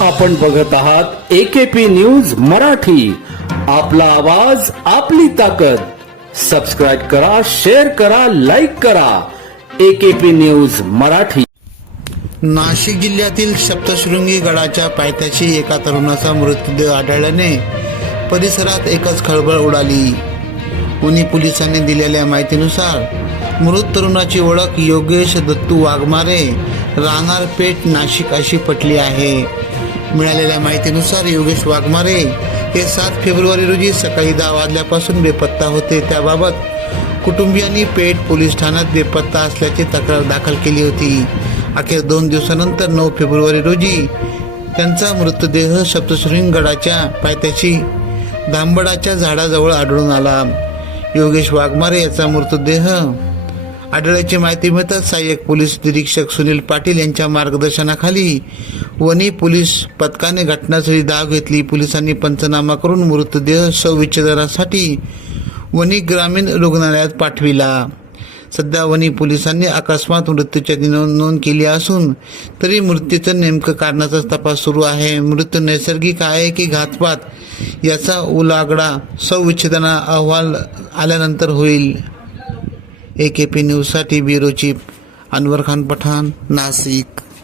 आपण बघत आहात एकेपी न्यूज मराठी. आपला आवाज आपली ताकद. सबस्क्राईब करा शेअर करा लाईक करा. AKP news Marathi. नाशिक जिल्ह्यातील सप्तशृंगी गडाच्या पायथ्याशी एका तरुणाचा मृतदेह आढळल्याने परिसरात एकच खळबळ उडाली. उनी पोलिसांनी दिलेल्या माहितीनुसार मृत तरुणाची ओळख योगेश दत्तू वाघमारे राहणार पेठ नाशिक अशी पटली आहे. मिळालेल्या माहितीनुसार योगेश वाघमारे हे सात फेब्रुवारी रोजी सकाळी दहा वाजल्यापासून बेपत्ता होते. त्याबाबत कुटुंबियांनी पेठ पोलीस ठाण्यात बेपत्ता असल्याची तक्रार दाखल केली होती. अखेर दोन दिवसानंतर नऊ फेब्रुवारी रोजी त्यांचा मृतदेह सप्तशृंग गडाच्या पायथ्याशी धांबडाच्या झाडाजवळ आढळून आला. योगेश वाघमारे याचा मृतदेह आढळल्याची माहिती मिळताच सहाय्यक पोलीस निरीक्षक सुनील पाटील यांच्या मार्गदर्शनाखाली वनी पोलीस पथकाने घटनास्थळी धाव घेतली. पोलिसांनी पंचनामा करून मृतदेह शवविच्छेदनासाठी वनी ग्रामीण रुग्णालयात पाठविला. सध्या वनी पोलिसांनी अकस्मात मृत्यूची नोंद नोंद केली असून तरी मृत्यूचं नेमकं कारणाचा तपास सुरू आहे. मृत्यू नैसर्गिक आहे की घातपात याचा उलागडा शवविच्छेदना अहवाल आल्यानंतर होईल. ए के पी न्यूजसाठी ब्युरो चीफ अनवर खान पठाण नाशिक.